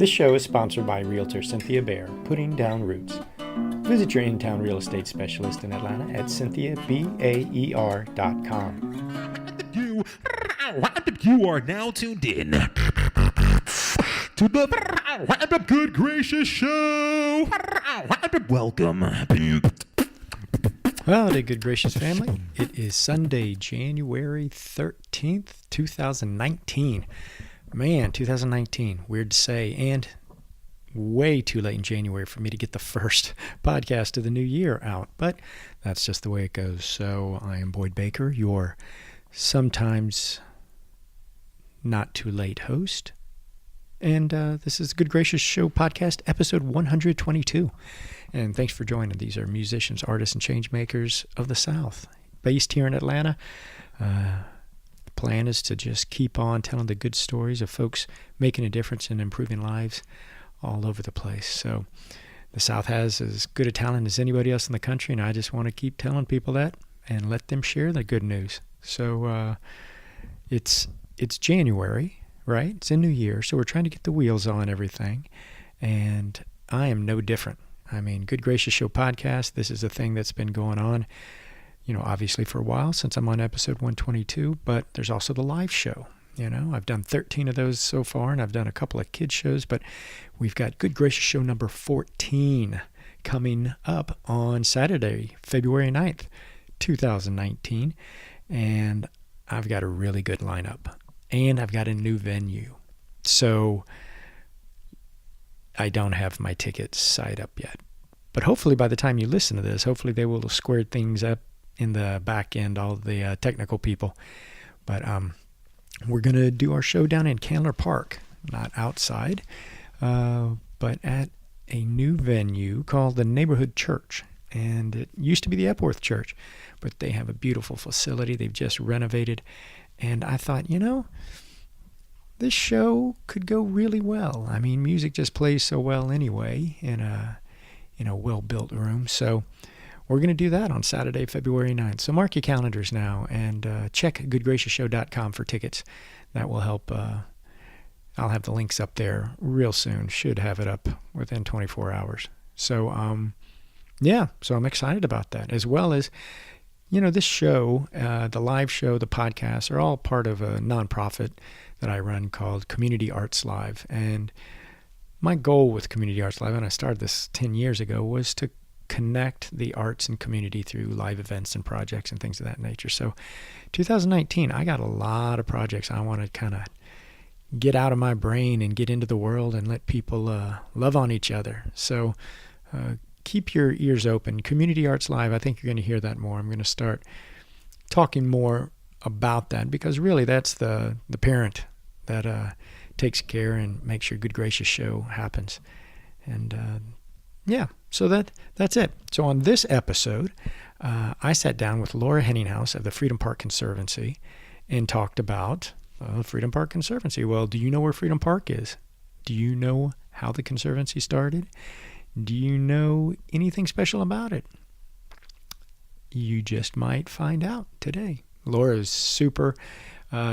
This show is sponsored by Realtor Cynthia Bear, Putting Down Roots. Visit your in-town real estate specialist in Atlanta at cynthiabaer.com. You are now tuned in to the Good Gracious Show. Welcome. Howdy, Good Gracious family. It is Sunday, January 13th, 2019. Man, 2019, weird to say, and way too late in January for me to get the first podcast of the new year out, but that's just the way it goes. So I am Boyd Baker, your sometimes not too late host, and this is the Good Gracious Show podcast, episode 122. And thanks for joining. These are musicians, artists, and change makers of the South, based here in Atlanta. The plan is to just keep on telling the good stories of folks making a difference and improving lives all over the place. So the South has as good a talent as anybody else in the country, and I just want to keep telling people that and let them share the good news. So it's January, right? It's a new year, so we're trying to get the wheels on everything, and I am no different. I mean, Good Gracious Show podcast, this is a thing that's been going on, obviously for a while since I'm on episode 122, but there's also the live show. I've done 13 of those so far, and I've done a couple of kids shows, but we've got Good Gracious Show number 14 coming up on Saturday, February 9th, 2019, and I've got a really good lineup, and I've got a new venue. So I don't have my tickets signed up yet, but hopefully by the time you listen to this, hopefully they will have squared things up in the back end, all the technical people. But we're going to do our show down in Candler Park, not outside, but at a new venue called the Neighborhood Church. And it used to be the Epworth Church, but they have a beautiful facility. They've just renovated. And I thought, this show could go really well. I mean, music just plays so well anyway in a well-built room. So we're going to do that on Saturday, February 9th. So mark your calendars now and check goodgraciousshowcom for tickets. That will help. I'll have the links up there real soon. Should have it up within 24 hours. So, so I'm excited about that. As well as, this show, the live show, the podcast are all part of a nonprofit that I run called Community Arts Live. And my goal with Community Arts Live, and I started this 10 years ago, was to connect the arts and community through live events and projects and things of that nature. So 2019, I got a lot of projects I want to kind of get out of my brain and get into the world and let people love on each other. So keep your ears open. Community Arts Live, I think you're going to hear that more. I'm going to start talking more about that because really that's the parent that takes care and makes sure Good Gracious Show happens. And so that's it. So on this episode, I sat down with Laura Hennighausen of the Freedom Park Conservancy and talked about Freedom Park Conservancy. Well, do you know where Freedom Park is? Do you know how the Conservancy started? Do you know anything special about it? You just might find out today. Laura is super.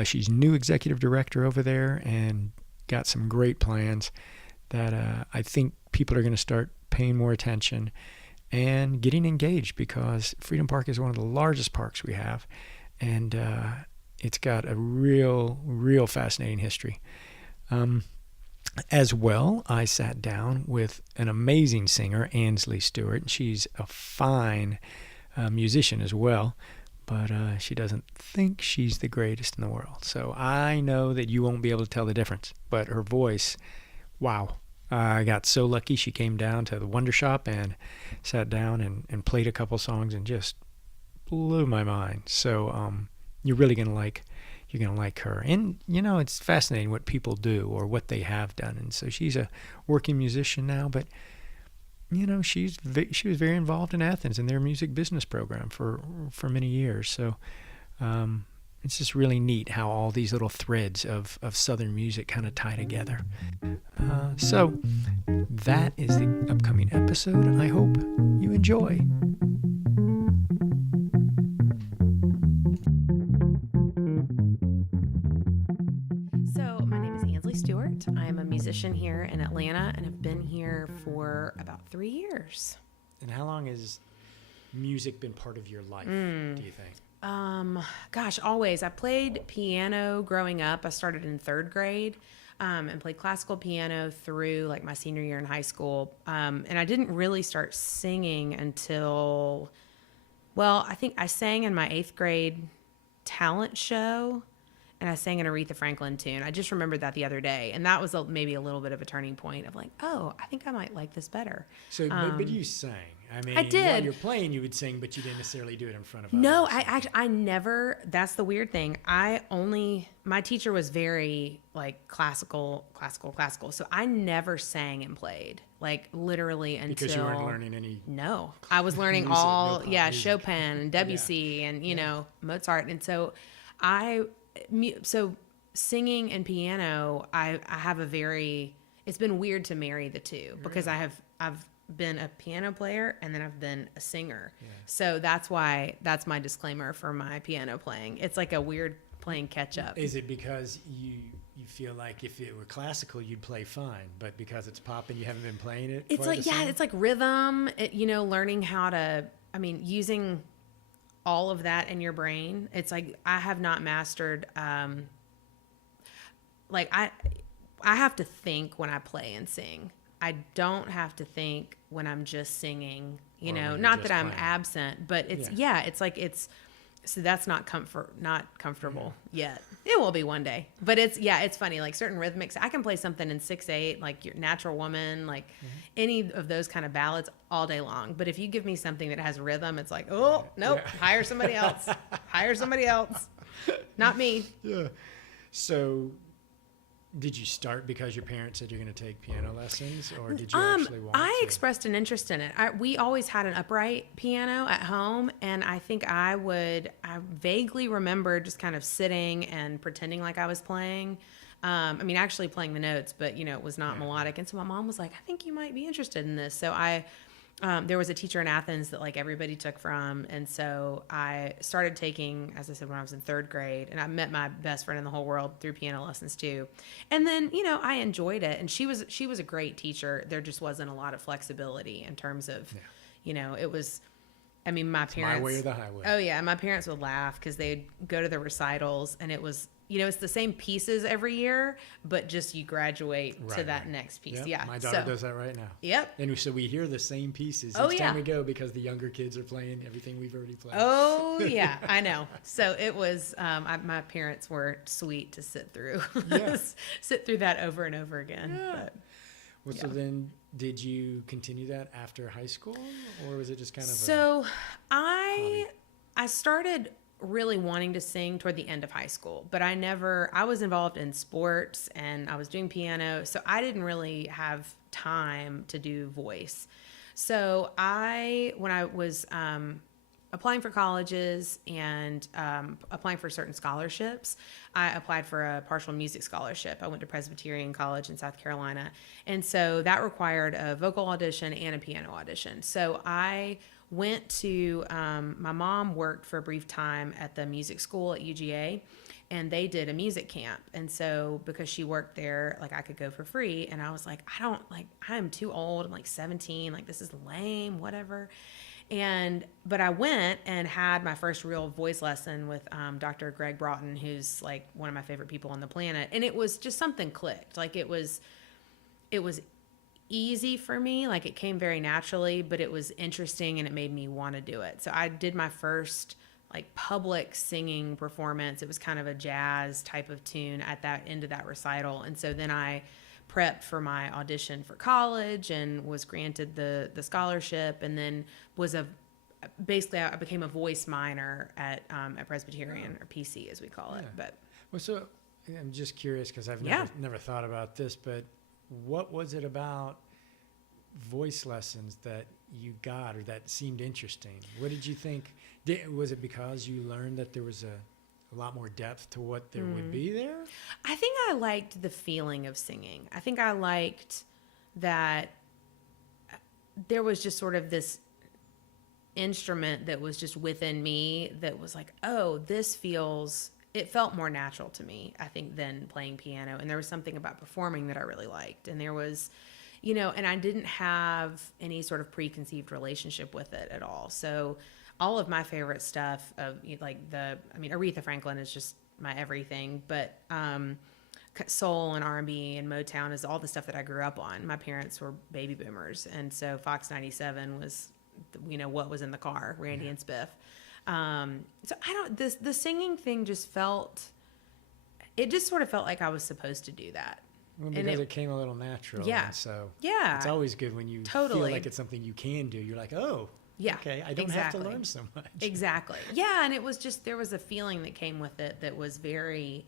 She's new executive director over there and got some great plans that I think people are going to start paying more attention and getting engaged because Freedom Park is one of the largest parks we have, and it's got a real fascinating history. As well, I sat down with an amazing singer, Ansley Stewart, and she's a fine musician as well, but she doesn't think she's the greatest in the world. So I know that you won't be able to tell the difference, but her voice, wow. I got so lucky she came down to the Wonder Shop and sat down and played a couple songs and just blew my mind. So you're really going to like her. And, it's fascinating what people do or what they have done. And so she's a working musician now, but, she was very involved in Athens in their music business program for many years. So it's just really neat how all these little threads of Southern music kind of tie together. So that is the upcoming episode. I hope you enjoy. musician here in Atlanta and have been here for about 3 years. And how long has music been part of your life, do you think? Gosh, always. I played piano growing up. I started in 3rd grade and played classical piano through like my senior year in high school. And I didn't really start singing until, well, I think I sang in my 8th grade talent show. And I sang an Aretha Franklin tune. I just remembered that the other day. And that was maybe a little bit of a turning point of like, oh, I think I might like this better. So, but you sang. I mean, I did. While you're playing, you would sing, but you didn't necessarily do it in front of others. No, I never, that's the weird thing. My teacher was very like classical. So I never sang and played, like literally until. Because you weren't learning any. No, I was learning music, music. Chopin and Debussy and, Mozart. And so so singing and piano, I have it's been weird to marry the two because I've been a piano player and then I've been a singer. Yeah. So that's my disclaimer for my piano playing. It's like a weird playing catch up. Is it because you feel like if it were classical, you'd play fine, but because it's pop and you haven't been playing it? It's like, it's like rhythm, learning how to, using all of that in your brain. It's like I have not mastered I have to think when I play and sing. I don't have to think when I'm just singing, not that I'm absent, but it's so that's not comfortable yet. It will be one day, but it's funny. Like certain rhythmics, I can play something in 6/8, like your Natural Woman, like any of those kind of ballads all day long. But if you give me something that has rhythm, it's like, oh, nope, hire somebody else. Not me. Yeah. So did you start because your parents said you're going to take piano lessons, or did you actually want to? I expressed an interest in it. We always had an upright piano at home, and I think I vaguely remember just kind of sitting and pretending like I was playing. Actually playing the notes, but, it was not melodic. And so my mom was like, I think you might be interested in this. So there was a teacher in Athens that like everybody took from. And so I started taking, as I said, when I was in 3rd grade, and I met my best friend in the whole world through piano lessons too. And then, I enjoyed it. And she was a great teacher. There just wasn't a lot of flexibility in terms of, it was, my parents. My way or the highway. Oh yeah. My parents would laugh because they'd go to the recitals and it was, it's the same pieces every year, but just you graduate to that next piece. Yep. Yeah. My daughter does that right now. Yep. And so we hear the same pieces each time we go because the younger kids are playing everything we've already played. Oh, yeah. I know. So it was, my parents were sweet to sit through. Sit through that over and over again. Yeah. But, so then did you continue that after high school, or was it just kind of I started really wanting to sing toward the end of high school, but I was involved in sports and I was doing piano. So I didn't really have time to do voice. So when I was, applying for colleges and applying for certain scholarships, I applied for a partial music scholarship. I went to Presbyterian College in South Carolina. And so that required a vocal audition and a piano audition. So I went to, my mom worked for a brief time at the music school at UGA, and they did a music camp. And so because she worked there, like I could go for free. And I was like, I'm too old. I'm like 17, like this is lame, whatever. But I went and had my first real voice lesson with Dr. Greg Broughton, who's like one of my favorite people on the planet. And it was just something clicked. Like it was easy for me. Like it came very naturally, but it was interesting and it made me want to do it. So I did my first like public singing performance. It was kind of a jazz type of tune at that end of that recital. And so then I prepped for my audition for college and was granted the scholarship, and then basically I became a voice minor at Presbyterian, or PC as we call it. But so I'm just curious because I've never thought about this, but what was it about voice lessons that you got or that seemed interesting? What did you think? Was it because you learned that there was a lot more depth to what there would be there? I think I liked the feeling of singing. I think I liked that there was just sort of this instrument that was just within me that was like, oh, this feels it felt more natural to me, I think, than playing piano. And there was something about performing that I really liked. And there was, and I didn't have any sort of preconceived relationship with it at all. So all of my favorite stuff Aretha Franklin is just my everything, but soul and R&B and Motown is all the stuff that I grew up on. My parents were baby boomers, and so Fox 97 was, what was in the car, Randy and Spiff. So the singing thing just sort of felt like I was supposed to do that. Well, because it came a little natural. Yeah. And so yeah. it's always good when you feel like it's something you can do. You're like, oh, yeah, okay, I don't have to learn so much. Exactly. Yeah, and it was just, there was a feeling that came with it that was very,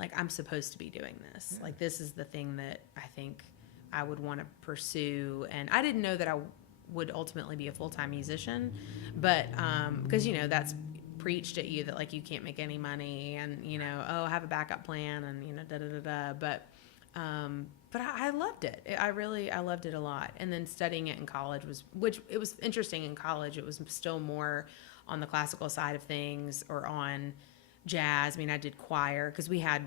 like, I'm supposed to be doing this. Yeah. Like, this is the thing that I think I would want to pursue. And I didn't know that I would ultimately be a full-time musician, but because, that's preached at you that, like, you can't make any money and, have a backup plan and, da-da-da-da. But I loved it. I loved it a lot. And then studying it in college it was interesting in college. It was still more on the classical side of things or on jazz. I mean, I did choir because we had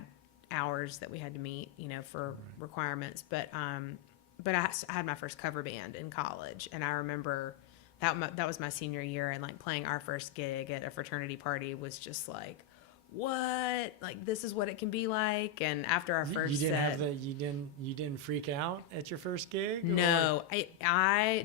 hours that we had to meet, for requirements. But I had my first cover band in college, and I remember that was my senior year, and like playing our first gig at a fraternity party was just like, what? Like, this is what it can be like. And after our first you didn't set, you didn't freak out at your first gig? No, I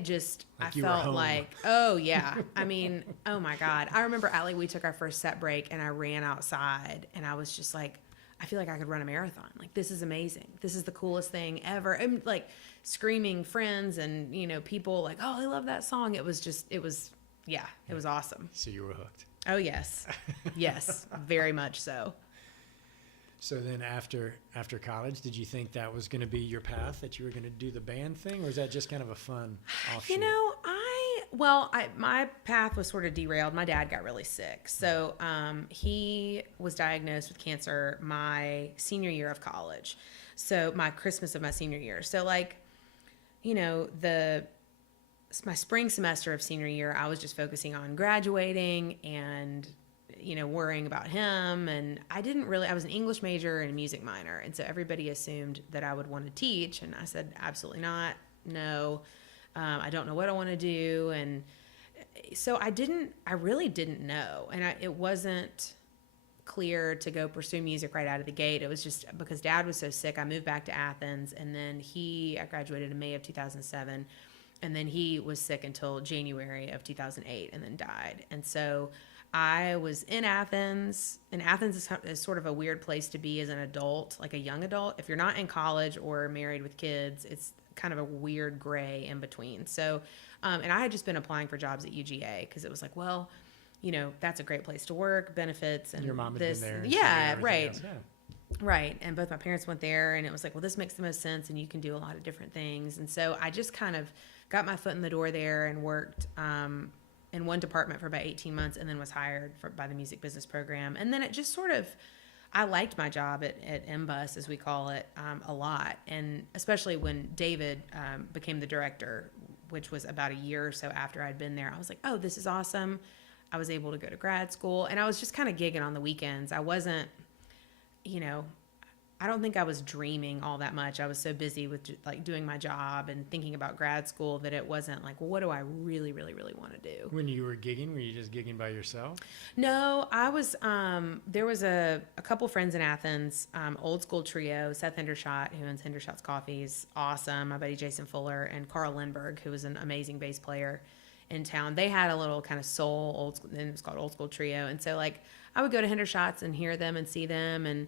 felt like, oh yeah. I mean, oh my God. I remember we took our first set break and I ran outside and I was just like, I feel like I could run a marathon. Like, this is amazing. This is the coolest thing ever. And like screaming friends and, people like, oh, I love that song. It was awesome. So you were hooked. Oh, yes. Yes, very much so. So then after college, did you think that was going to be your path, that you were going to do the band thing, or is that just kind of a fun offshoot? My path was sort of derailed. My dad got really sick. So he was diagnosed with cancer my senior year of college. So my Christmas of my senior year. So my spring semester of senior year, I was just focusing on graduating and, worrying about him. And I was an English major and a music minor. And so everybody assumed that I would want to teach. And I said, absolutely not. No, I don't know what I want to do. And so I really didn't know. And it wasn't clear to go pursue music right out of the gate. It was just because Dad was so sick. I moved back to Athens, and then I graduated in May of 2007. And then he was sick until January of 2008 and then died. And so I was in Athens, and Athens is sort of a weird place to be as an adult, like a young adult. If you're not in college or married with kids, it's kind of a weird gray in between. So, and I had just been applying for jobs at UGA because it was like, well, that's a great place to work, benefits. And your mom had been there. Yeah, right. Else. Yeah. Right. And both my parents went there, and it was like, well, this makes the most sense, and you can do a lot of different things. And so I just kind of got my foot in the door there and worked in one department for about 18 months, and then was hired by the music business program. And then it just sort of, I liked my job at MBUS, as we call it, a lot. And especially when David became the director, which was about a year or so after I'd been there, I was like, oh, this is awesome. I was able to go to grad school, and I was just kind of gigging on the weekends. I wasn't, I don't think I was dreaming all that much. I was so busy with like doing my job and thinking about grad school that it wasn't like, well, what do I really, really, really want to do? When you were gigging, were you just gigging by yourself? No, I was, there was a couple friends in Athens, old school trio, Seth Hendershot, who owns Hendershot's Coffees, awesome. My buddy Jason Fuller, and Carl Lindbergh, who was an amazing bass player in town. They had a little kind of soul old school, and it was called Old School Trio. And so like I would go to Hendershot's and hear them and see them, and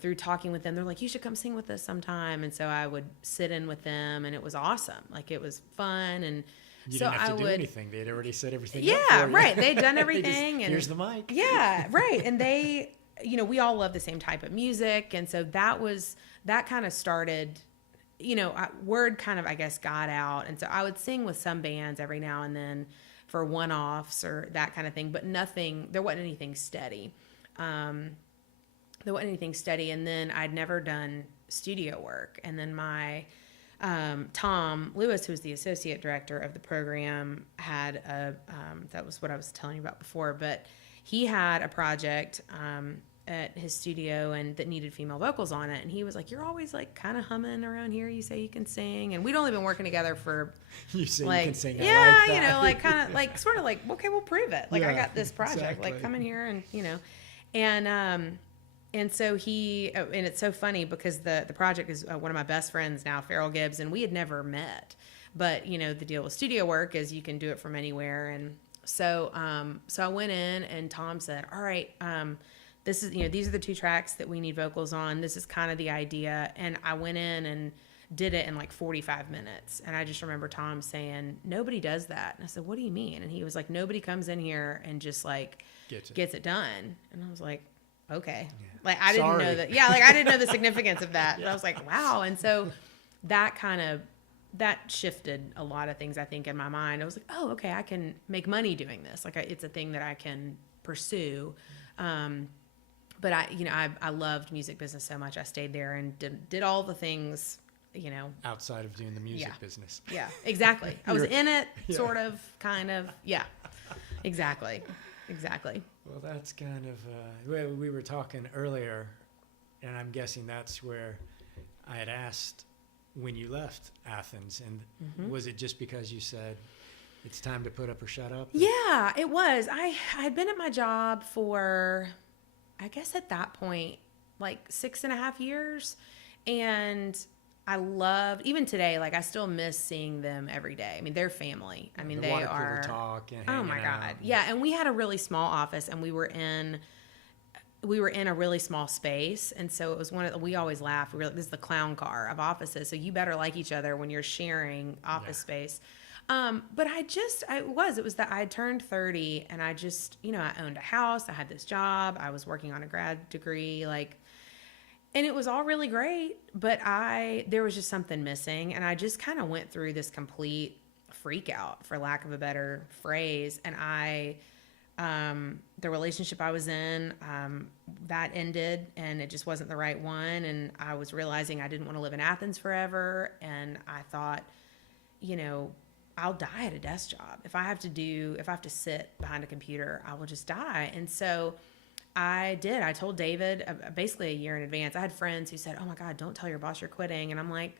through talking with them, they're like, you should come sing with us sometime. And so I would sit in with them, and it was awesome. Like, it was fun. And you didn't have to do anything. They'd already set everything up Yeah, for you. Right. They'd done everything. And here's the mic. Yeah, right. And they, we all love the same type of music. And so that kind of started, word kind of, I guess, got out. And so I would sing with some bands every now and then for one-offs or that kind of thing, but there wasn't anything steady. And then I'd never done studio work. And then my Tom Lewis, who's the associate director of the program, had that was what I was telling you about before, but he had a project at his studio and that needed female vocals on it. And he was like, you're always like kind of humming around here. You say you can sing. And we'd only been working together for You say like, you can sing. yeah, I like that. you know, like kind of like sort of like, okay, we'll prove it. Like I Yeah, got this project, exactly. like come in here and, you know, and so and it's so funny because the project is one of my best friends now, Farrell Gibbs, and we had never met, but you know, the deal with studio work is you can do it from anywhere. And so I went in and Tom said, all right, this is, you know, these are the 2 tracks that we need vocals on. This is kind of the idea. And I went in and did it in like 45 minutes. And I just remember Tom saying, nobody does that. And I said, what do you mean? And he was like, nobody comes in here and just like gets it done. And I was like, okay. Yeah. Like I didn't know that. Yeah. Like I didn't know the significance of that. Yeah. And I was like, wow. And so that shifted a lot of things, I think, in my mind. I was like, oh, okay, I can make money doing this. Like it's a thing that I can pursue. But I loved music business so much. I stayed there and did all the things, you know, outside of doing the music business. Yeah, exactly. I was in it, sort of, kind of. Yeah, exactly. Well, that's kind of, we were talking earlier, and I'm guessing that's where I had asked when you left Athens. And was it just because you said, it's time to put up or shut up? Yeah, it was. I had been at my job for, I guess at that point, like 6.5 years. And I loved, even today, like I still miss seeing them every day. I mean, they're family. I mean, they are. Talk and oh my God. Yeah. And we had a really small office and we were in a really small space. And so it was we always laugh. This is the clown car of offices. So you better like each other when you're sharing office space. But it was that I had turned 30 and I just, you know, I owned a house. I had this job. I was working on a grad degree, and it was all really great, but there was just something missing. And I just kind of went through this complete freak out, for lack of a better phrase. And the relationship I was in, that ended and it just wasn't the right one. And I was realizing I didn't want to live in Athens forever. And I thought, you know, I'll die at a desk job. If I have to sit behind a computer, I will just die. And so I did. I told David basically a year in advance. I had friends who said, oh my God, don't tell your boss you're quitting. And I'm like,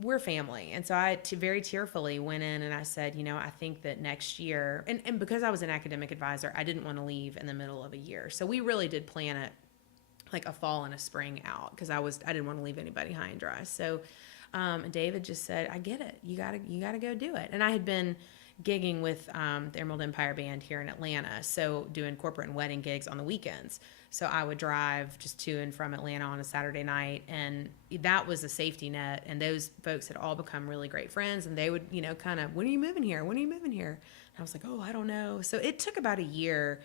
we're family. And so I very tearfully went in and I said, you know, I think that next year, and because I was an academic advisor, I didn't want to leave in the middle of a year. So we really did plan it like a fall and a spring out because I didn't want to leave anybody high and dry. So David just said, I get it. You gotta go do it. And I had been gigging with the Emerald Empire Band here in Atlanta, so doing corporate and wedding gigs on the weekends. So I would drive just to and from Atlanta on a Saturday night, and that was a safety net. And those folks had all become really great friends, and they would, you know, kind of, when are you moving here? When are you moving here? And I was like, oh, I don't know. So it took about a year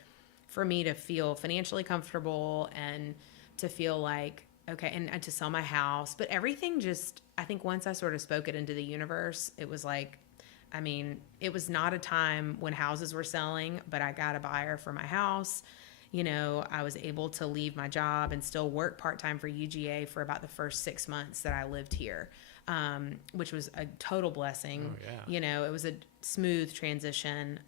for me to feel financially comfortable and to feel like, okay, and to sell my house. But everything just, I think once I sort of spoke it into the universe, it was like, I mean, it was not a time when houses were selling, but I got a buyer for my house. You know, I was able to leave my job and still work part-time for UGA for about the first 6 months that I lived here, which was a total blessing. Oh, yeah. You know, it was a smooth transition.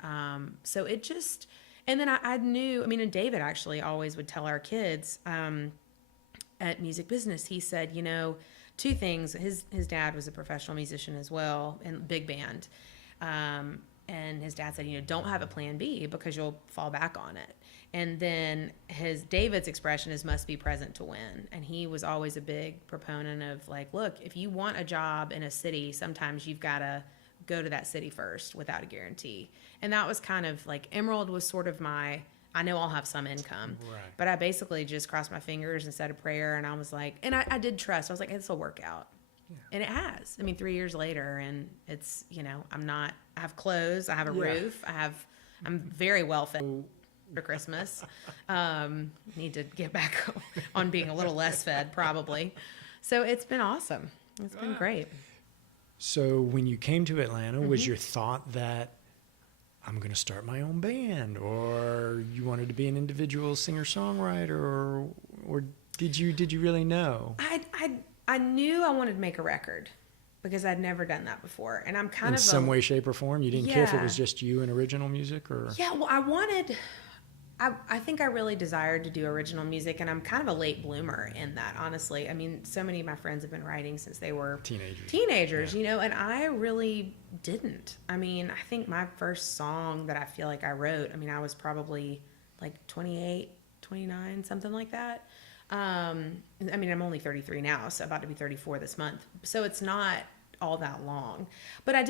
So it just, and then I knew, I mean, and David actually always would tell our kids at Music Business, he said, you know, 2 things. His dad was a professional musician as well in big band. And his dad said, you know, don't have a plan B because you'll fall back on it. And then David's expression is must be present to win. And he was always a big proponent of like, look, if you want a job in a city, sometimes you've got to go to that city first without a guarantee. And that was kind of like Emerald was sort of I know I'll have some income, right. But I basically just crossed my fingers and said a prayer. And I was like, and I did trust. I was like, this will work out. Yeah. And it has. I mean, 3 years later, and it's, you know, I have clothes, I have a roof, I'm very well fed for Christmas. Need to get back on being a little less fed, probably. So it's been awesome. It's been great. So when you came to Atlanta, was your thought that I'm going to start my own band, or you wanted to be an individual singer-songwriter, or did you really know? I knew I wanted to make a record because I'd never done that before. And I'm kind of in some way, shape, or form? You didn't care if it was just you and original music? Or yeah, well, I think I really desired to do original music, and I'm kind of a late bloomer in that, honestly. I mean, so many of my friends have been writing since they were teenagers, Yeah. and I really didn't. I mean, I think my first song that I feel like I wrote, I mean, I was probably like 28, 29, something like that. I mean, I'm only 33 now, so about to be 34 this month. So it's not all that long. But I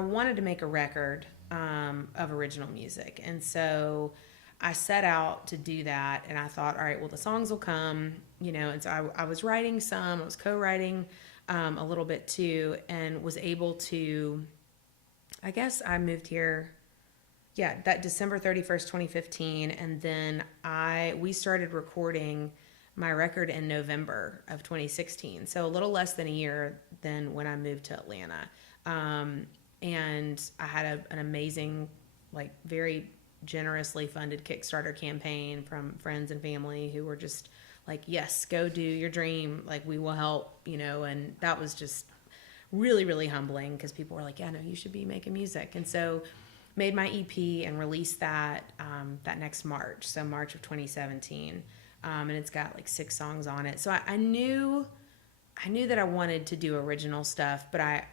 wanted to make a record of original music. And so I set out to do that, and I thought, all right, well, the songs will come, and so I was writing some, I was co-writing a little bit too, and was able to, I guess I moved here, that December 31st, 2015, and then we started recording my record in November of 2016, so a little less than a year than when I moved to Atlanta. And I had an amazing, like, very generously funded Kickstarter campaign from friends and family who were just like, yes, go do your dream, like, we will help, and that was just really, really humbling, because people were like, yeah, no, you should be making music. And so made my EP and released that that next March, so March of 2017, and it's got like 6 songs on it. So I knew that I wanted to do original stuff, but I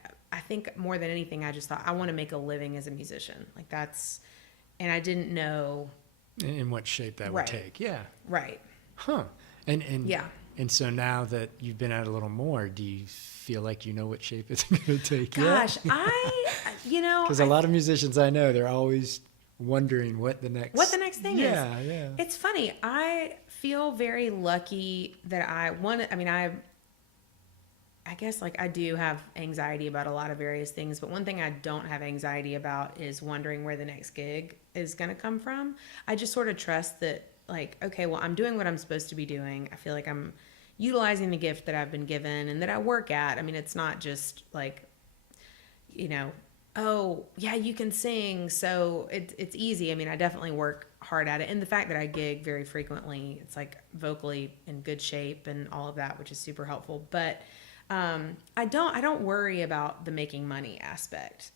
think more than anything, I just thought I want to make a living as a musician. Like, that's, and I didn't know in what shape that would take. Yeah. Right. Huh. And yeah. And so now that you've been at it a little more, do you feel like you know what shape it's going to take? Gosh, because a lot of musicians I know, they're always wondering what the next thing is. Yeah. It's funny. I feel very lucky that I guess, like, I do have anxiety about a lot of various things, but one thing I don't have anxiety about is wondering where the next gig is going to come from. I just sort of trust that, like, okay, well, I'm doing what I'm supposed to be doing. I feel like I'm utilizing the gift that I've been given and that I work at. I mean, it's not just like, oh, yeah, you can sing, so it's easy. I mean, I definitely work hard at it. And the fact that I gig very frequently, it's like vocally in good shape and all of that, which is super helpful. But I don't worry about the making money aspect,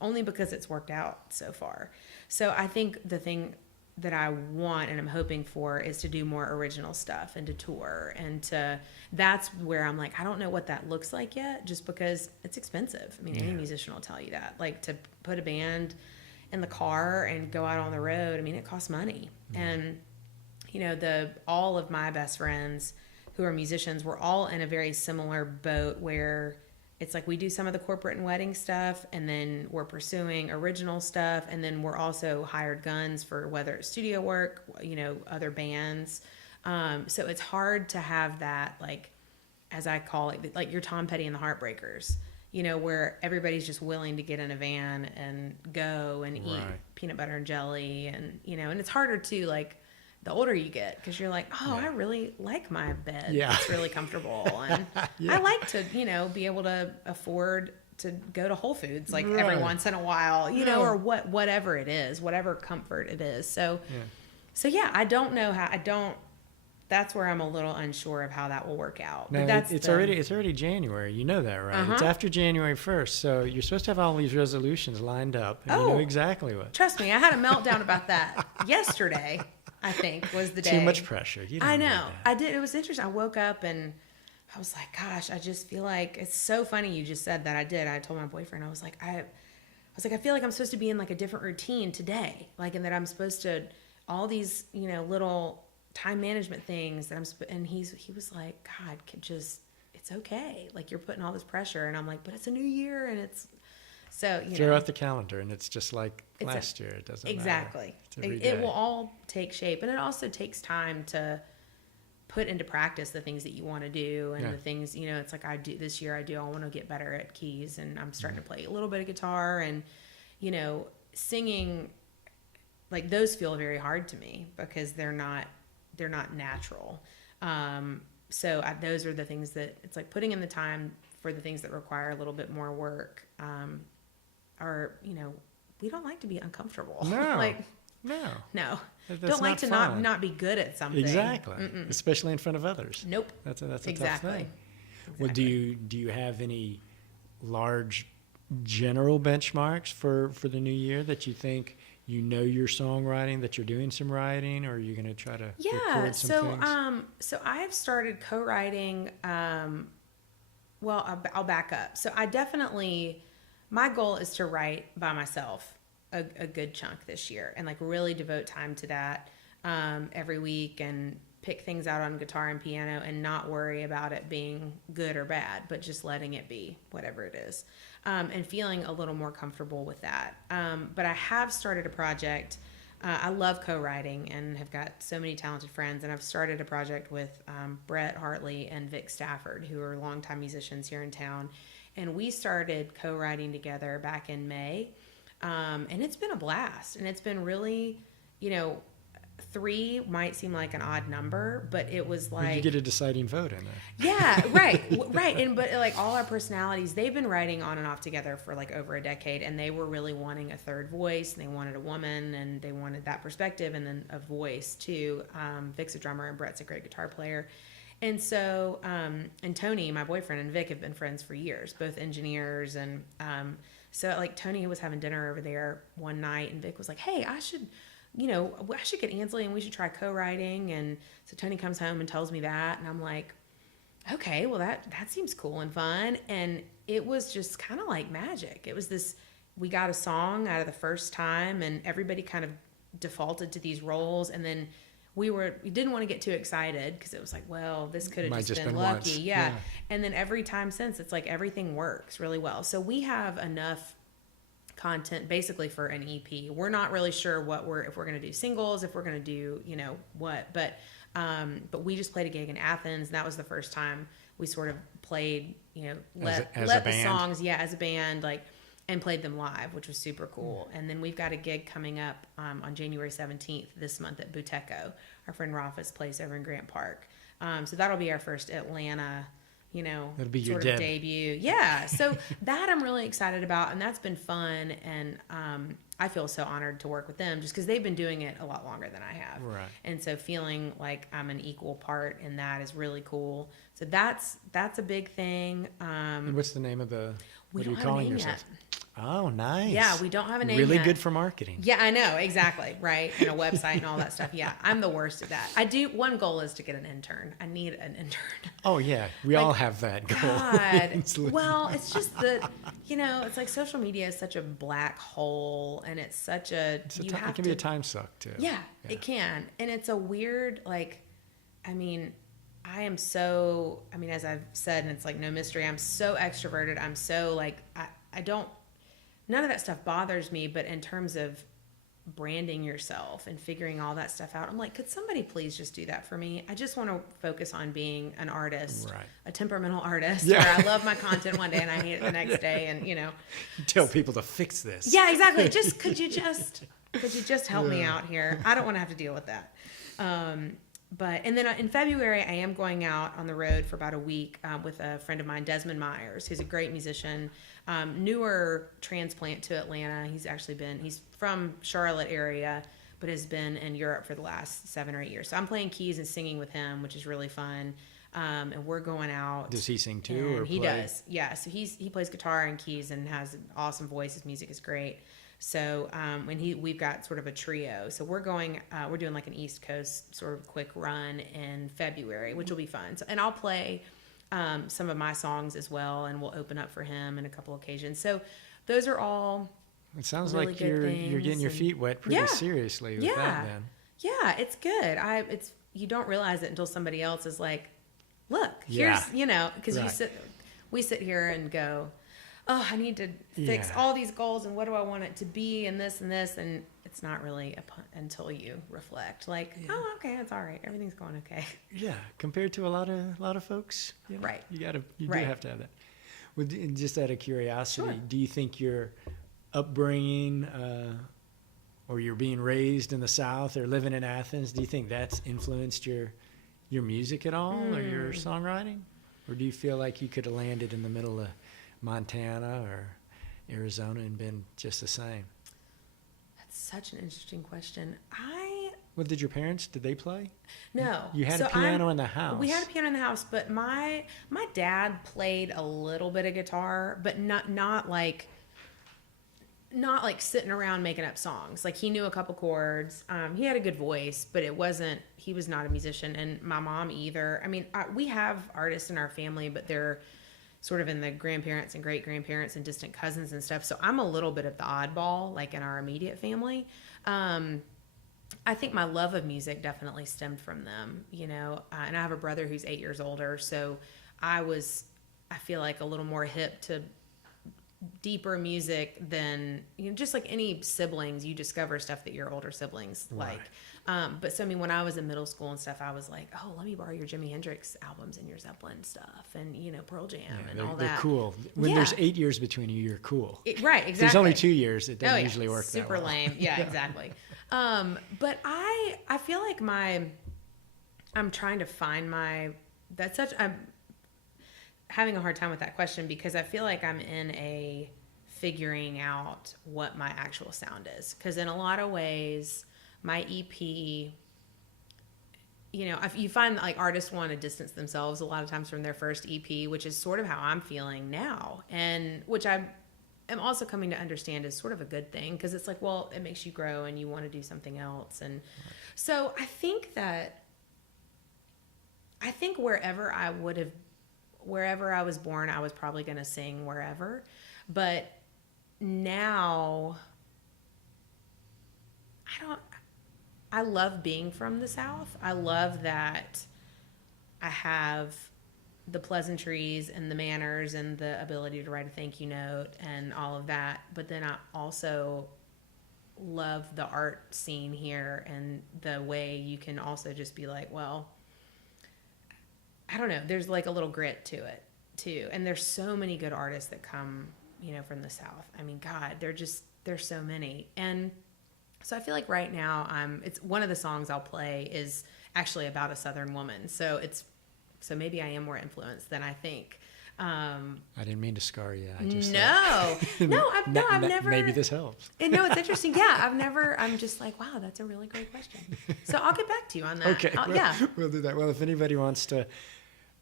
only because it's worked out so far. So I think the thing that I want and I'm hoping for is to do more original stuff and to tour, and that's where I'm like, I don't know what that looks like yet, just because it's expensive. I mean, any musician will tell you that, like, to put a band in the car and go out on the road, I mean, it costs money. And all of my best friends who are musicians, we're all in a very similar boat where it's like we do some of the corporate and wedding stuff, and then we're pursuing original stuff, and then we're also hired guns for whether it's studio work, other bands. So it's hard to have that, like, as I call it, like your Tom Petty and the Heartbreakers, where everybody's just willing to get in a van and go and eat peanut butter and jelly, and and it's harder to, like, the older you get, because you're like, oh, I really like my bed. Yeah. It's really comfortable. And I like to, be able to afford to go to Whole Foods, like, every once in a while, or whatever it is, whatever comfort it is. So I don't know that's where I'm a little unsure of how that will work out. Now, but it's already January. You know that, right? Uh-huh. It's after January 1st. So you're supposed to have all these resolutions lined up. And you know exactly what. Trust me, I had a meltdown about that yesterday. I think was the day. Too much pressure. I know. I did. It was interesting. I woke up and I was like, gosh, I just feel like it's so funny you just said that. I did. I told my boyfriend, I was like, I feel like I'm supposed to be in, like, a different routine today. Like, and that I'm supposed to, all these, little time management things that and he was like, God, it's okay. Like, you're putting all this pressure. And I'm like, but it's a new year, and it's, so, throw out the calendar, and it's just like last year. It doesn't exactly. matter. It will all take shape, and it also takes time to put into practice the things that you want to do, and the things, it's like I want to get better at keys, and I'm starting to play a little bit of guitar, and singing, like, those feel very hard to me because they're not natural. So those are the things that it's like putting in the time for the things that require a little bit more work. We don't like to be uncomfortable. No. No. That's don't like to not be good at something. Exactly. Mm-mm. Especially in front of others. Nope. That's a exactly. tough thing. Exactly. Well, do you have any large general benchmarks for the new year that you think you know your songwriting, that you're doing some writing, or are you going to try to record some things? So I've started co-writing. Well, I'll back up. So I definitely, my goal is to write by myself a good chunk this year, and like really devote time to that every week, and pick things out on guitar and piano, and not worry about it being good or bad, but just letting it be whatever it is, and feeling a little more comfortable with that. But I have started a project. I love co-writing and have got so many talented friends, and I've started a project with Brett Hartley and Vic Stafford, who are longtime musicians here in town, and we started co-writing together back in May, and it's been a blast, and it's been really, 3 might seem like an odd number, but it was like, well, you get a deciding vote in there. Yeah, right. And but like all our personalities, they've been writing on and off together for like over a decade, and they were really wanting a third voice, and they wanted a woman, and they wanted that perspective, and then a voice too. Vic's a drummer, and Brett's a great guitar player. And so, and Tony, my boyfriend, and Vic have been friends for years, both engineers. And so like Tony was having dinner over there one night, and Vic was like, hey, I should get Ansley, and we should try co-writing. And so Tony comes home and tells me that, and I'm like, okay, well that seems cool and fun. And it was just kind of like magic. It was this, we got a song out of the first time, and everybody kind of defaulted to these roles. And then we didn't want to get too excited, because it was like, well, this could have just been lucky. Once. Yeah. And then every time since, it's like everything works really well. So we have enough content basically for an EP. We're not really sure if we're going to do singles, if we're going to do, what, but we just played a gig in Athens, and that was the first time we sort of played, let the songs, as a band, like, and played them live, which was super cool. And then we've got a gig coming up on January 17th this month at Buteco, our friend Rafa's place over in Grant Park. So that'll be our first Atlanta, that'll be sort your of debut. Yeah. So that I'm really excited about, and that's been fun. And I feel so honored to work with them, just because they've been doing it a lot longer than I have. Right. And so feeling like I'm an equal part in that is really cool. So that's a big thing. And what's the name of what are you calling calling yourself? Oh, nice. Yeah, we don't have a name Really yet. good for marketing. Yeah, I know, exactly, right? And a website and all that stuff. Yeah, I'm the worst at that. One goal is to get an intern. I need an intern. Oh, yeah. We all have that goal. God. Well, it's just that, it's like social media is such a black hole, and it's such a... It can be a time suck, too. Yeah, it can. And it's a weird, I am so, as I've said, and it's like no mystery, I'm so extroverted. I'm so I don't... None of that stuff bothers me, but in terms of branding yourself and figuring all that stuff out, I'm like, could somebody please just do that for me? I just want to focus on being an artist, right. A temperamental artist, where I love my content one day and I hate it the next day, and You tell people to fix this. Yeah, exactly. Could you just help me out here? I don't want to have to deal with that. And then in February, I am going out on the road for about a week with a friend of mine, Desmond Myers, who's a great musician, newer transplant to Atlanta. He's from Charlotte area, but has been in Europe for the last 7 or 8 years. So I'm playing keys and singing with him, which is really fun. And we're going out. Does he sing too? Or he play? Does. Yeah. So he plays guitar and keys and has an awesome voice. His music is great. So, we've got sort of a trio. So we're doing like an East Coast sort of quick run in February, which will be fun. So, and I'll play some of my songs as well, and we'll open up for him in a couple occasions. So those are all. It sounds really like good you're getting your feet wet pretty seriously with that, then. Yeah, it's good. You don't realize it until somebody else is like, look, here's, because we sit here and go, oh, I need to fix all these goals, and what do I want it to be, and this, and it's not really until you reflect, oh, okay, it's all right, everything's going okay. Yeah, compared to a lot of folks, right? You do have to have that. Well, just out of curiosity, do you think your upbringing, or you're being raised in the South or living in Athens, do you think that's influenced your music at all, or your songwriting, or do you feel like you could have landed in the middle of Montana or Arizona and been just the same? That's such an interesting question. Well, did they play? No. You had a piano in the house. We had a piano in the house, but my dad played a little bit of guitar, but not like not like sitting around making up songs. Like he knew a couple chords. He had a good voice, but he was not a musician, and my mom either. I mean, we have artists in our family, but they're sort of in the grandparents and great grandparents and distant cousins and stuff. So I'm a little bit of the oddball, like in our immediate family. I think my love of music definitely stemmed from them, and I have a brother who's 8 years older. So I feel like a little more hip to deeper music than, just like any siblings, you discover stuff that your older siblings like. But so, I mean, when I was in middle school and stuff, I was like, oh, let me borrow your Jimi Hendrix albums and your Zeppelin stuff and, Pearl Jam and all that. They're cool. When there's 8 years between you, you're cool. Right, exactly. If there's only 2 years, it doesn't usually work that super well. lame. Yeah, exactly. But I feel like I'm trying to find I'm having a hard time with that question because I feel like I'm in a figuring out what my actual sound is. Because in a lot of ways, my EP, you find that like artists want to distance themselves a lot of times from their first EP, which is sort of how I'm feeling now. And which I am also coming to understand is sort of a good thing because it's like, well, it makes you grow and you want to do something else. And so I think wherever I was born, I was probably going to sing wherever. But now I love being from the South. I love that I have the pleasantries and the manners and the ability to write a thank you note and all of that. But then I also love the art scene here and the way you can also just be like, well, I don't know. There's like a little grit to it too. And there's so many good artists that come, from the South. I mean, God, there's so many. And so I feel like right now it's one of the songs I'll play is actually about a Southern woman. So maybe I am more influenced than I think. I didn't mean to scar you. I've never. Maybe this helps. And no, it's interesting. Yeah, I'm just like, wow, that's a really great question. So I'll get back to you on that. Okay. We'll do that. Well, if anybody wants to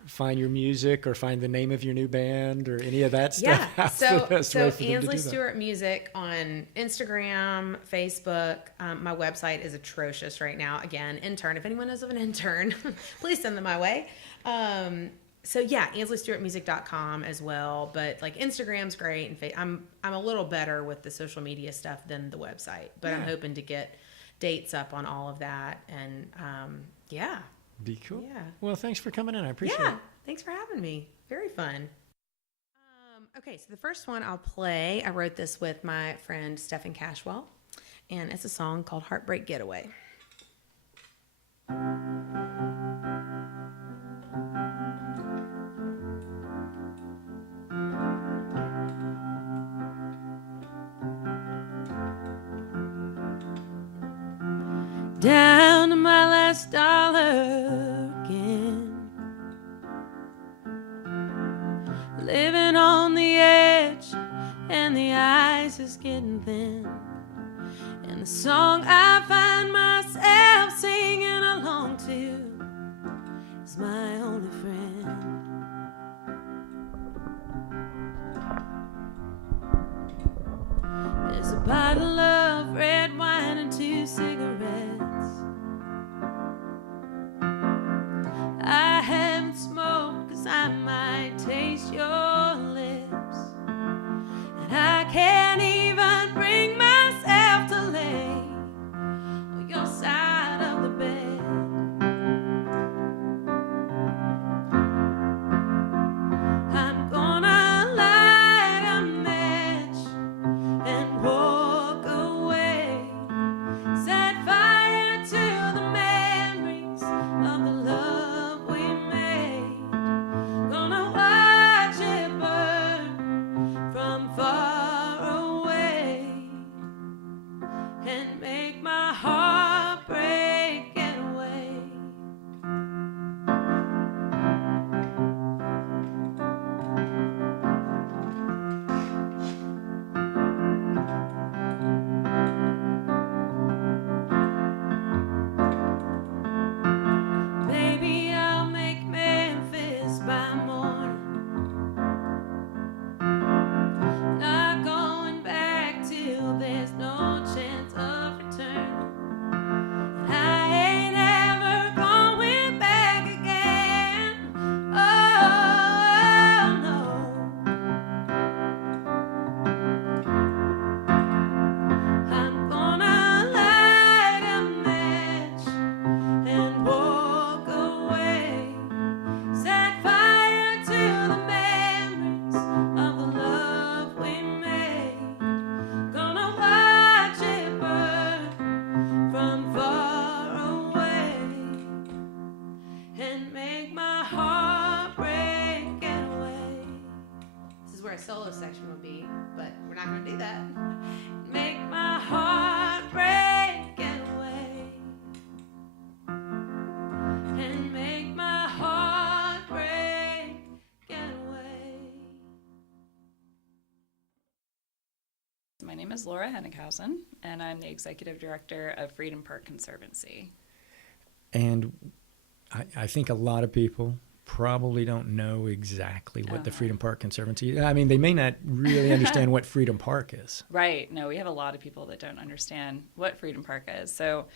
find your music or find the name of your new band or any of that stuff. Yeah. So Ansley Stewart Music on Instagram, Facebook. My website is atrocious right now. Again, intern. If anyone knows of an intern, please send them my way. So yeah, AnsleyStewartMusic.com as well. But like Instagram's great, and I'm a little better with the social media stuff than the website. But I'm hoping to get dates up on all of that, and Be cool. Yeah. Well, thanks for coming in. I appreciate it. Yeah, thanks for having me. Very fun. Okay, so the first one I'll play, I wrote this with my friend Stephen Cashwell, and it's a song called Heartbreak Getaway. Down to my last dollar again, living on the edge, and the ice is getting thin, and the song I find myself singing along to is my only friend. There's a bottle of red wine and 2 cigarettes. I haven't smoked 'cause I might taste your lips, and I can't even bring myself to lay on your side of the bed. I'm gonna light a match and walk away. is where a solo section would be, but we're not going to do that. Make my heart break and away. And make my heart break and away. My name is Laura Hennighausen, and I'm the Executive Director of Freedom Park Conservancy. And I think a lot of people probably don't know exactly what the Freedom Park Conservancy. I mean, they may not really understand what Freedom Park is. Right. No, we have a lot of people that don't understand what Freedom Park is. So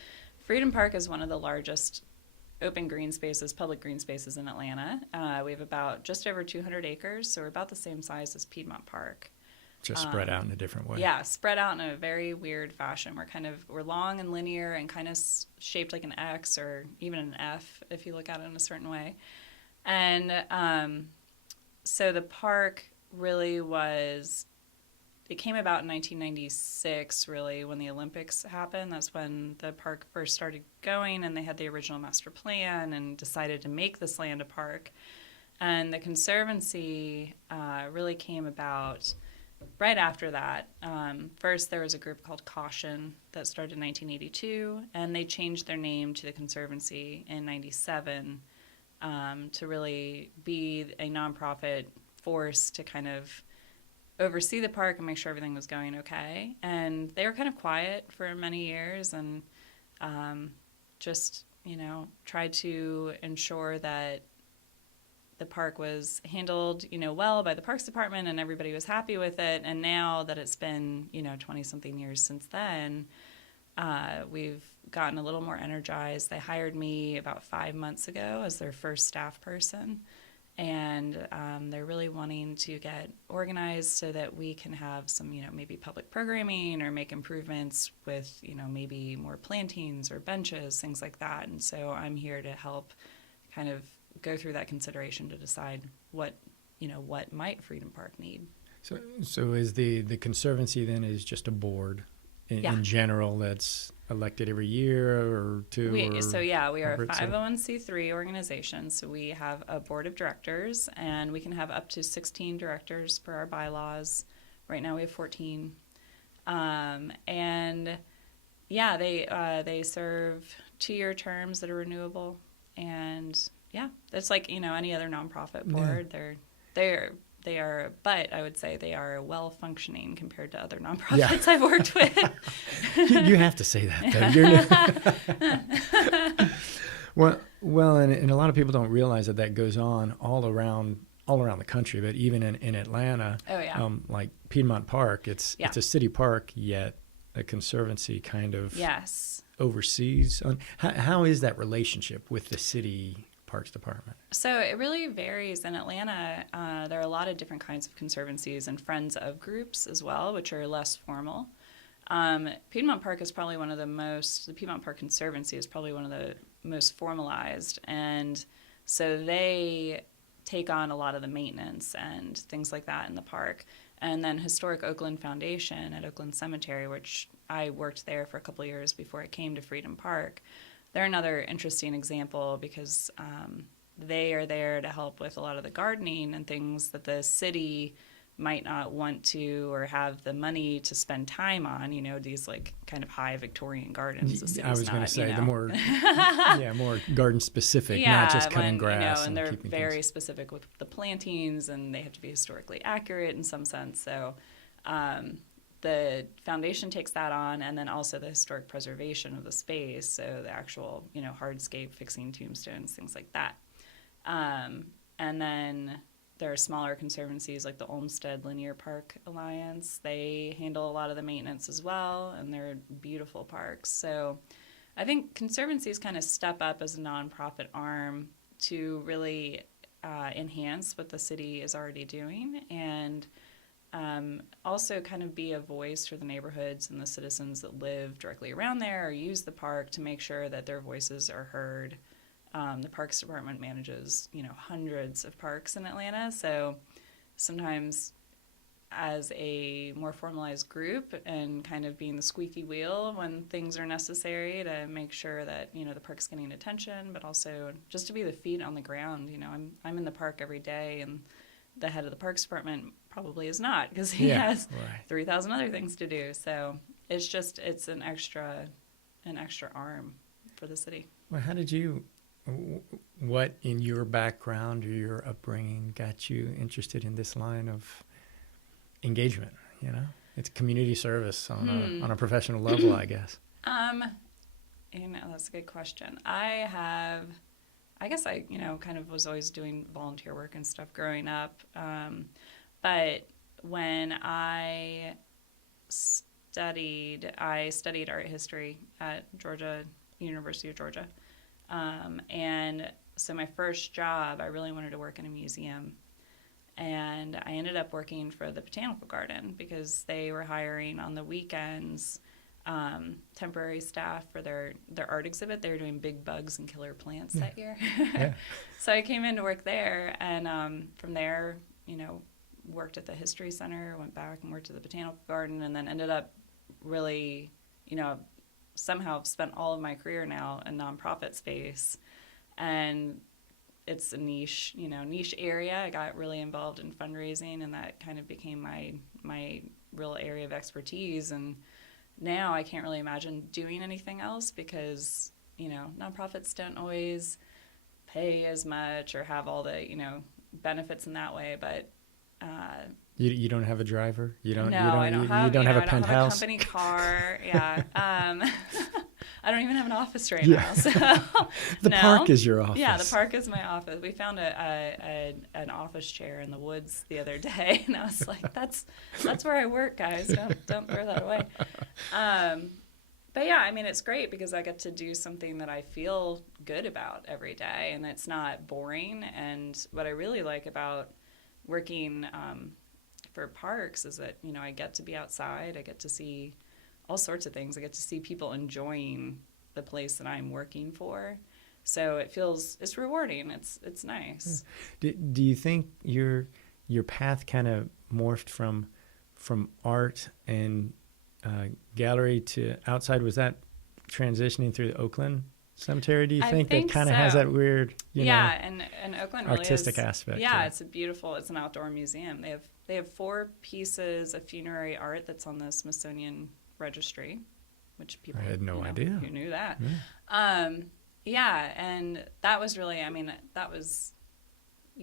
Freedom Park is one of the largest open green spaces, public green spaces in Atlanta. We have about just over 200 acres, so we're about the same size as Piedmont Park. Just spread out in a different way. Yeah, spread out in a very weird fashion. We're long and linear and kind of shaped like an X or even an F if you look at it in a certain way. And so the park really it came about in 1996, really, when the Olympics happened. That's when the park first started going, and they had the original master plan and decided to make this land a park. And the Conservancy really came about right after that. First, there was a group called Caution that started in 1982, and they changed their name to the Conservancy in 97 to really be a nonprofit force to kind of oversee the park and make sure everything was going okay. And they were kind of quiet for many years and just, tried to ensure that the park was handled, well by the Parks Department and everybody was happy with it. And now that it's been, 20-something years since then, we've gotten a little more energized. They hired me about 5 months ago as their first staff person. And they're really wanting to get organized so that we can have some, maybe public programming or make improvements with, maybe more plantings or benches, things like that. And so I'm here to help kind of go through that consideration to decide what might Freedom Park need. So is the Conservancy then is just a board in general that's elected every year or two? We are a 501c3 organization. So we have a board of directors, and we can have up to 16 directors per our bylaws. Right now we have 14. They serve 2-year terms that are renewable. And it's like, any other nonprofit board. They are, but I would say they are well functioning compared to other nonprofits I've worked with. You have to say that, though. Well, and a lot of people don't realize that goes on all around the country, but even in Atlanta, like Piedmont Park, it's a city park, yet a Conservancy kind of oversees. How is that relationship with the city Parks Department? So it really varies. In Atlanta, there are a lot of different kinds of conservancies and friends of groups as well, which are less formal. Piedmont Park is probably the Piedmont Park Conservancy is probably one of the most formalized. And so they take on a lot of the maintenance and things like that in the park. And then Historic Oakland Foundation at Oakland Cemetery, which I worked there for a couple of years before I came to Freedom Park. They're another interesting example because they are there to help with a lot of the gardening and things that the city might not want to or have the money to spend time on, these like kind of high Victorian gardens. I was going to say the more, more garden specific, not just cutting grass. And they're very specific with the plantings, and they have to be historically accurate in some sense. So the foundation takes that on, and then also the historic preservation of the space, so the actual, hardscape, fixing tombstones, things like that. And then there are smaller conservancies like the Olmsted Linear Park Alliance. They handle a lot of the maintenance as well, and they're beautiful parks. So I think conservancies kind of step up as a nonprofit arm to really enhance what the city is already doing, and also kind of be a voice for the neighborhoods and the citizens that live directly around there or use the park to make sure that their voices are heard. The Parks Department manages, hundreds of parks in Atlanta, so sometimes as a more formalized group and kind of being the squeaky wheel when things are necessary to make sure that, the park's getting attention, but also just to be the feet on the ground. I'm in the park every day, and the head of the Parks Department probably is not, because he Yeah, has right. 3,000 other things to do. So it's an extra arm for the city. Well, how did you, what in your background or your upbringing got you interested in this line of engagement? You know, it's community service on a professional level, I guess. That's a good question. I guess I, kind of was always doing volunteer work and stuff growing up. But when I studied art history at University of Georgia. And so my first job, I really wanted to work in a museum. And I ended up working for the Botanical Garden because they were hiring on the weekends temporary staff for their art exhibit. They were doing big bugs and killer plants that year. Yeah. So I came in to work there, and from there, worked at the History Center, went back and worked at the Botanical Garden, and then ended up really, somehow spent all of my career now in nonprofit space. And it's a niche area. I got really involved in fundraising, and that kind of became my real area of expertise. And now I can't really imagine doing anything else because, nonprofits don't always pay as much or have all the, benefits in that way. But you don't have a driver? I don't have a penthouse? I don't have a company car. Yeah. I don't even have an office right now. So The park is your office. Yeah, the park is my office. We found an office chair in the woods the other day, and I was like, "That's where I work, guys. Don't throw that away." But yeah, it's great because I get to do something that I feel good about every day, and it's not boring. And what I really like about working for parks is that I get to be outside. I get to see all sorts of things. I get to see people enjoying the place that I'm working for. So it's rewarding. It's nice. Do you think your path kind of morphed from art and gallery to outside? Was that transitioning through the Oakland Cemetery? Do you think that kind of has that weird, and Oakland really artistic aspect? Yeah, it's it's an outdoor museum. They have 4 pieces of funerary art that's on the Smithsonian Registry, which people I had no idea. Who knew that? Yeah. And that was really, that was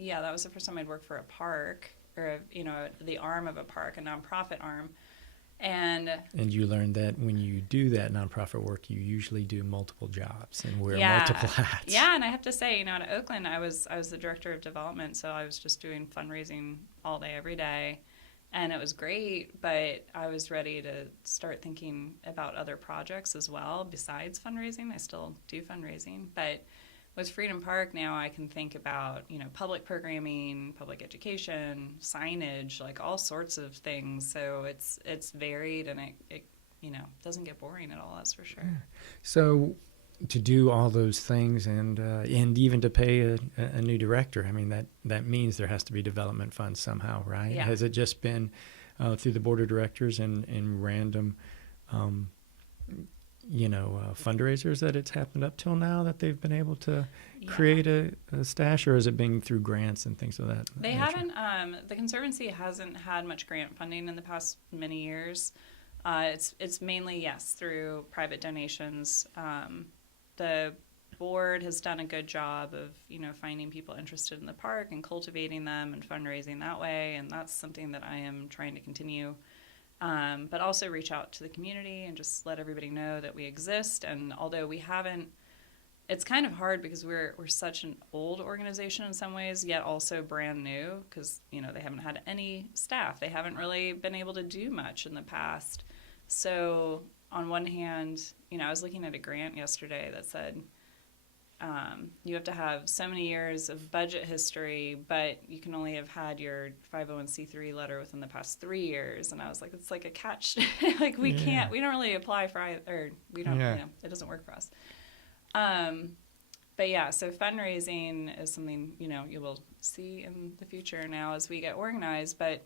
the first time I'd worked for a park or the arm of a park, a nonprofit arm. And you learned that when you do that nonprofit work, you usually do multiple jobs and wear multiple hats. Yeah, and I have to say, at Oakland, I was the director of development, so I was just doing fundraising all day, every day. And it was great, but I was ready to start thinking about other projects as well besides fundraising. I still do fundraising, but with Freedom Park now I can think about, public programming, public education, signage, like all sorts of things. So it's varied, and it doesn't get boring at all, that's for sure. Yeah. So to do all those things and even to pay a new director, that means there has to be development funds somehow, right? Yeah. Has it just been through the board of directors and random, fundraisers that it's happened up till now that they've been able to create a stash, or is it being through grants and things of that They nature? haven't. The Conservancy hasn't had much grant funding in the past many years. It's mainly through private donations. The board has done a good job of, finding people interested in the park and cultivating them and fundraising that way, and that's something that I am trying to continue. But also reach out to the community and just let everybody know that we exist. And although we haven't, it's kind of hard because we're such an old organization in some ways, yet also brand new because, they haven't had any staff. They haven't really been able to do much in the past. So on one hand, I was looking at a grant yesterday that said you have to have so many years of budget history, but you can only have had your 501c3 letter within the past 3 years. And I was like, it's like a catch. We don't really apply for either, we don't, it doesn't work for us. But so fundraising is something, you will see in the future now as we get organized. But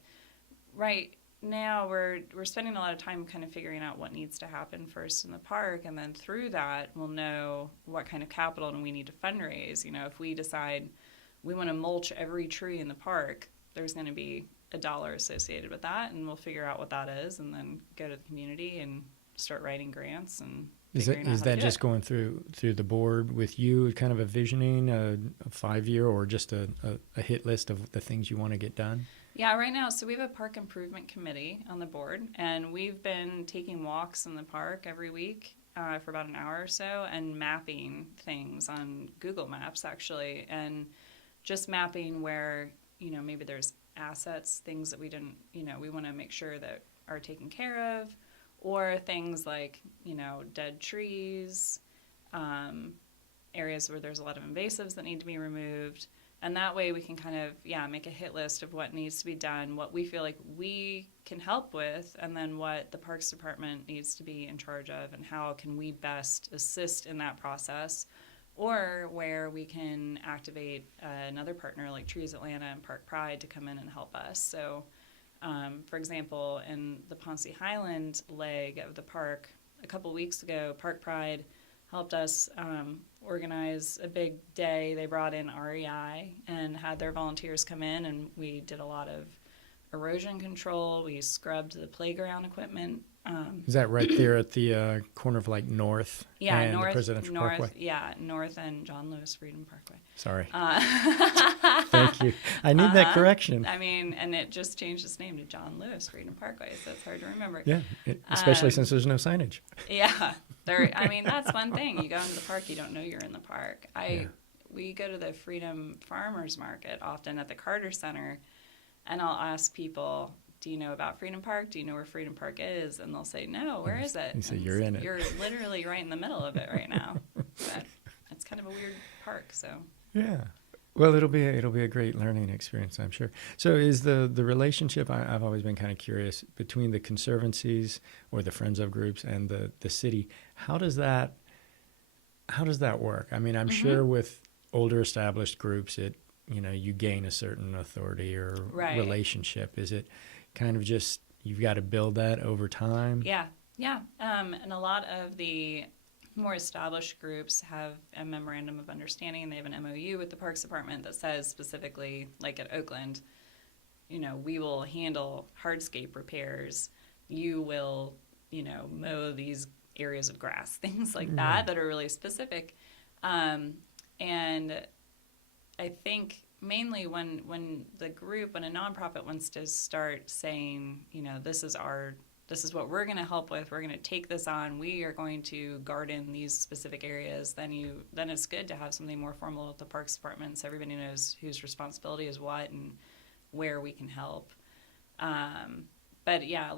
right now we're spending a lot of time kind of figuring out what needs to happen first in the park, and then through that we'll know what kind of capital we need to fundraise. If we decide we want to mulch every tree in the park, there's going to be a dollar associated with that, and we'll figure out what that is, and then go to the community and start writing grants and figuring out Is how to that do just it. going through the board with you, kind of a visioning, a 5-year, or just a hit list of the things you want to get done? Yeah, right now, so we have a park improvement committee on the board, and we've been taking walks in the park every week for about an hour or so, and mapping things on Google Maps, actually, and just mapping where, maybe there's assets, things that we didn't, we want to make sure that are taken care of, or things like, dead trees, areas where there's a lot of invasives that need to be removed. And that way we can kind of, make a hit list of what needs to be done, what we feel like we can help with, and then what the Parks Department needs to be in charge of, and how can we best assist in that process, or where we can activate another partner like Trees Atlanta and Park Pride to come in and help us. So, for example, in the Ponce Highland leg of the park, a couple weeks ago, Park Pride helped us organize a big day. They brought in REI and had their volunteers come in, and we did a lot of erosion control. We scrubbed the playground equipment. Is that right there at the corner of like North and the Presidential Parkway? Yeah, North and John Lewis Freedom Parkway. Sorry. Thank you. I need that correction. I mean, and it just changed its name to John Lewis Freedom Parkway, so it's hard to remember. Yeah, especially since there's no signage. Yeah, I mean, that's one thing. You go into the park, you don't know you're in the park. We go to the Freedom Farmers Market often at the Carter Center, and I'll ask people, do you know about Freedom Park? Do you know where Freedom Park is? And they'll say, no, where is it? You say, you're in it. You're literally right in the middle of it right now. But it's kind of a weird park, so. Yeah. Well, it'll be a great learning experience, I'm sure. So is the relationship, I've always been kind of curious, between the conservancies or the Friends of groups and the city, how does that work? I mean, I'm sure with older established groups, you gain a certain authority or relationship. Is it kind of just you've got to build that over time? Yeah. And a lot of the more established groups have a memorandum of understanding. They have an MOU with the Parks Department that says specifically, like at Oakland, we will handle hardscape repairs. You will, mow these areas of grass, things like that are really specific. And I think mainly when a nonprofit wants to start saying, this is what we're going to help with, we're going to take this on, we are going to garden these specific areas, then it's good to have something more formal with the Parks Department so everybody knows whose responsibility is what and where we can help. But yeah,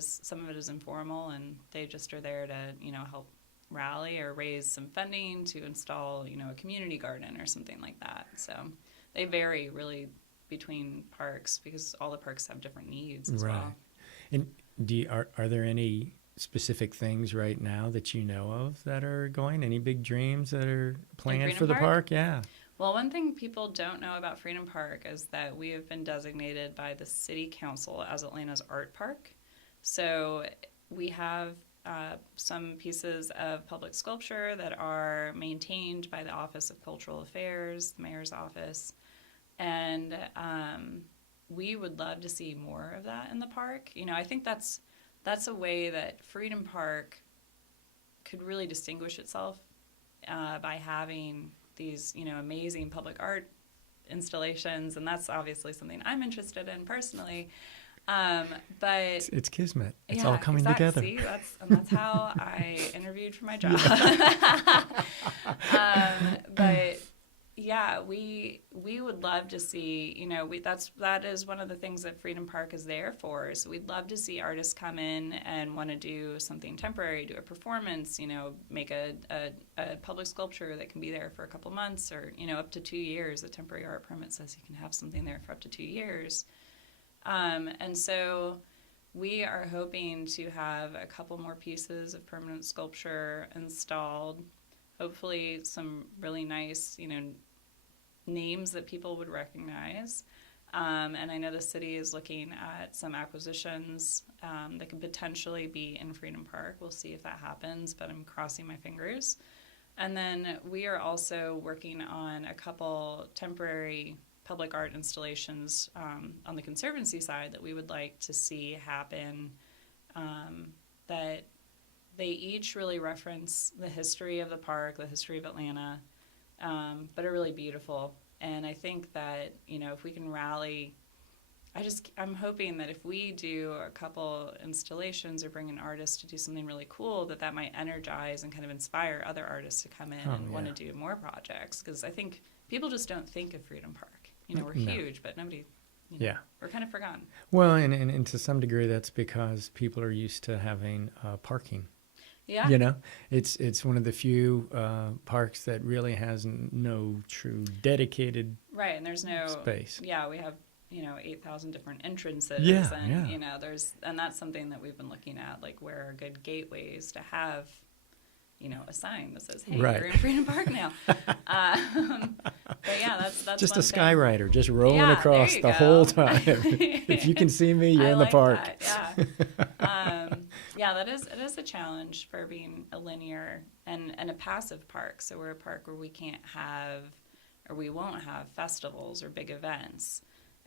some of it is informal, and they just are there to, help rally or raise some funding to install, a community garden or something like that. So they vary really between parks because all the parks have different needs as well. And are there any specific things right now that you know of that are going? Any big dreams that are planned for the park? Yeah. Well, one thing people don't know about Freedom Park is that we have been designated by the City Council as Atlanta's art park. So we have some pieces of public sculpture that are maintained by the Office of Cultural Affairs, the mayor's office, and we would love to see more of that in the park. I think that's a way that Freedom Park could really distinguish itself by having these, amazing public art installations, and that's obviously something I'm interested in personally. But it's kismet. It's all coming together. See, that's how I interviewed for my job. But yeah, we would love to see, that is one of the things that Freedom Park is there for. So we'd love to see artists come in and want to do something temporary, do a performance, make a public sculpture that can be there for a couple months or, up to 2 years. A temporary art permit says you can have something there for up to 2 years. And so we are hoping to have a couple more pieces of permanent sculpture installed, hopefully some really nice, names that people would recognize. And I know the city is looking at some acquisitions that could potentially be in Freedom Park. We'll see if that happens, but I'm crossing my fingers. And then we are also working on a couple temporary public art installations on the Conservancy side that we would like to see happen, that they each really reference the history of the park, the history of Atlanta, but are really beautiful. And I think that, if we can rally, I'm hoping that if we do a couple installations or bring an artist to do something really cool, that might energize and kind of inspire other artists to come in and want to do more projects. Because I think people just don't think of Freedom Park. We're huge, but nobody, we're kind of forgotten. Well, and to some degree, that's because people are used to having parking. Yeah. It's one of the few parks that really has no true dedicated right, and there's no space. Yeah, we have 8,000 different entrances. Yeah, and and that's something that we've been looking at, like where are good gateways to have a sign that says, hey, right. You're in Freedom Park now. But yeah, that's just a one thing. Skyrider just rolling across the go. whole time. If you can see me, you're in the park. That. It is a challenge for being a linear and a passive park. So we're a park where we can't have, or we won't have festivals or big events.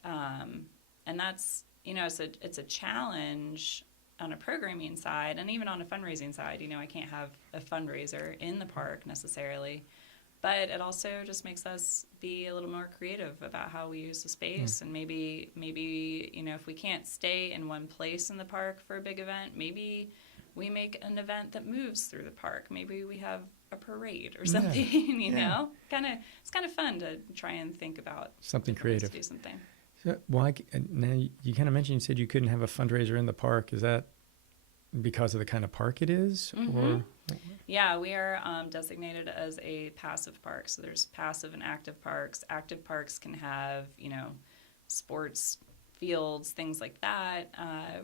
And that's, it's a challenge on a programming side and even on a fundraising side. I can't have a fundraiser in the park necessarily, but it also just makes us be a little more creative about how we use the space. And maybe, if we can't stay in one place in the park for a big event, maybe we make an event that moves through the park. Maybe we have a parade or something, it's kind of fun to try and think about something creative. To do something. So, now you kind of mentioned, you said you couldn't have a fundraiser in the park. Is that because of the kind of park it is? Mm-hmm. Or? Yeah, we are designated as a passive park. So there's passive and active parks. Active parks can have, sports fields, things like that.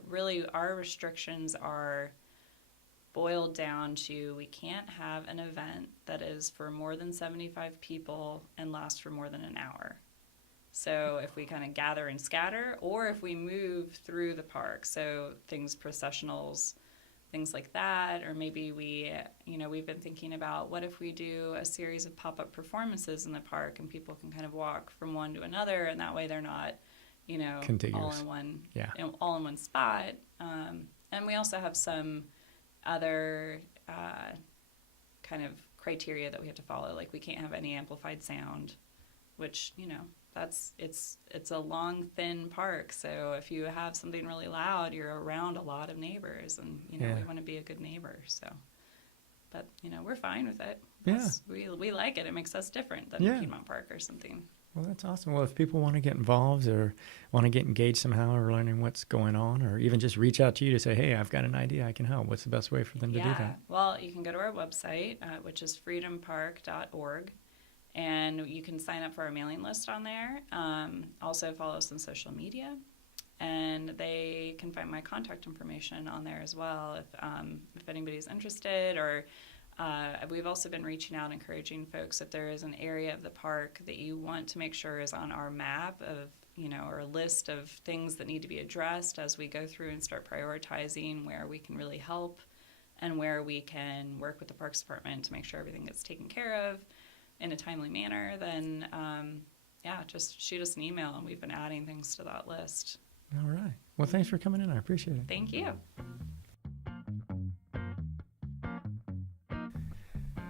Really, our restrictions are boiled down to we can't have an event that is for more than 75 people and lasts for more than an hour. So if we kind of gather and scatter, or if we move through the park, so processionals, things like that, or maybe we've been thinking about what if we do a series of pop-up performances in the park and people can kind of walk from one to another, and that way they're not, contiguous. all in one spot. And we also have some other kind of criteria that we have to follow, like we can't have any amplified sound, which it's a long, thin park. So if you have something really loud, you're around a lot of neighbors, and we want to be a good neighbor. So, but we're fine with it. We like it. It makes us different than Piedmont Park or something. Well, that's awesome. Well, if people want to get involved or want to get engaged somehow or learning what's going on, or even just reach out to you to say, hey, I've got an idea, I can help. What's the best way for them to do that? Well, you can go to our website, which is freedompark.org. And you can sign up for our mailing list on there. Also follow us on social media. And they can find my contact information on there as well if anybody's interested. Or we've also been reaching out, encouraging folks if there is an area of the park that you want to make sure is on our map of, or a list of things that need to be addressed as we go through and start prioritizing where we can really help and where we can work with the Parks Department to make sure everything gets taken care of in a timely manner, then just shoot us an email, and we've been adding things to that list. All right. Well, thanks for coming in. I appreciate it. Thank you.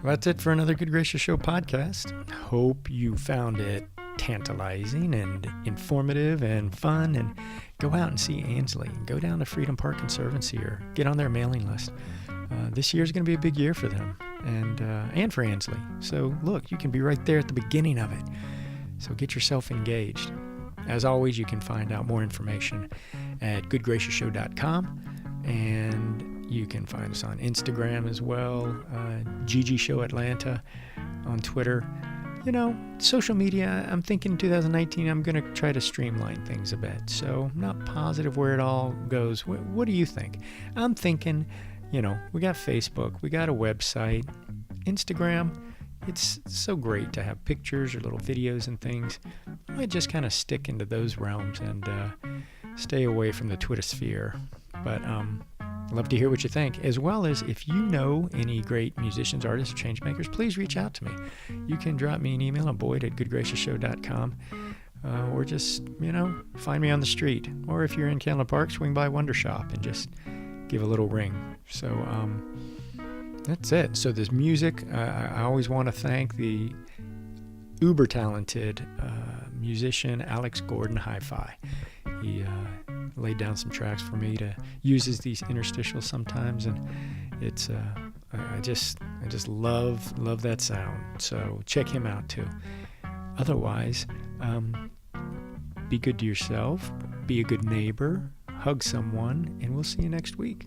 Well, that's it for another Good Gracious Show podcast. Hope you found it tantalizing and informative and fun, and go out and see Ansley, and go down to Freedom Park Conservancy or get on their mailing list. This year is going to be a big year for them and for Ansley. So look, you can be right there at the beginning of it. So get yourself engaged. As always, you can find out more information at goodgraciousshow.com, and you can find us on Instagram as well, GG Show Atlanta on Twitter. Social media, I'm thinking 2019, I'm going to try to streamline things a bit. So I'm not positive where it all goes. What do you think? I'm thinking, we got Facebook, we got a website, Instagram. It's so great to have pictures or little videos and things. I might just kind of stick into those realms and stay away from the Twitter sphere. But I'd love to hear what you think, as well as if you know any great musicians, artists, change makers, please reach out to me. You can drop me an email at boyd@goodgraciousshow.com. or just, find me on the street. Or if you're in Canland Park, swing by Wonder Shop and just give a little ring. So that's it. So this music, I always want to thank the uber talented musician Alex Gordon Hi-Fi. He laid down some tracks for me to use as these interstitials sometimes, and it's I just love that sound. So check him out too. Otherwise, be good to yourself, be a good neighbor, hug someone, and we'll see you next week.